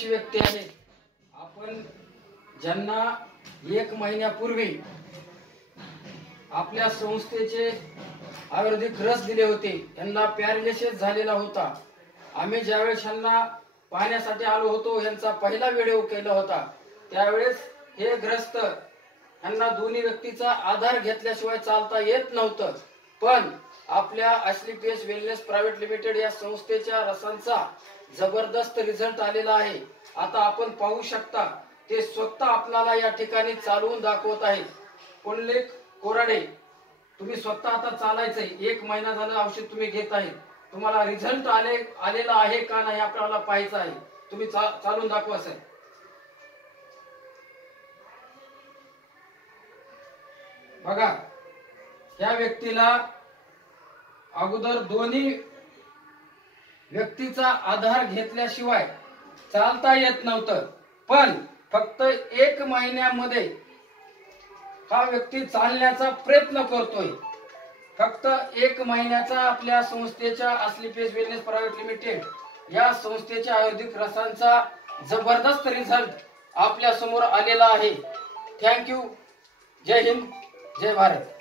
बरेच व्यक्ती आहेत आपण ज्यांना 1 महिन्यापूर्वी आपल्या संस्थेचे आयुर्वेदिक रस दिले होते, त्यांना पॅरालिसिस झालेला होता। आम्ही ज्यावेळेस यांना पाहण्यासाठी आलो होतो, यांचा पहिला व्हिडिओ केला होता, त्यावेळेस हे ग्रस्त यांना दोन्ही व्यक्तीचा आधार घेतल्याशिवाय चालता येत नव्हतं। पण आपल्या आश्लीपेस वेलनेस प्रायव्हेट लिमिटेड या संस्थेच्या रसांचा जबरदस्त रिझल्ट आलेला आहे। आता आपण पाहू शकता, ते स्वतः आपल्याला या ठिकाणी चालवून दाखवत आहेत। पुंडलिक कोराडे, तुम्ही स्वतः आता चालायचंय, 1 महिना झाला औषध तुम्ही घेत आहे, तुम्हाला रिझल्ट आलेला आहे का नाही आपल्याला पाहायचं आहे। तुम्ही चालून दाखवा सर। बघा, या व्यक्तीला अगोदर दोन्ही व्यक्तीचा आधार घेतल्याशिवाय चालता येत नव्हतं, पण फक्त 1 महिन्यामध्ये हा व्यक्ती चालण्याचा प्रयत्न करतोय। फक्त 1 महिन्याचा आपल्या संस्थेच्या आश्लीपेस वेलनेस प्रायव्हेट लिमिटेड या संस्थेच्या आयुर्वेदिक रसांचा जबरदस्त रिझल्ट आपल्या समोर आलेला आहे। थँक्यू। जय हिंद, जय भारत।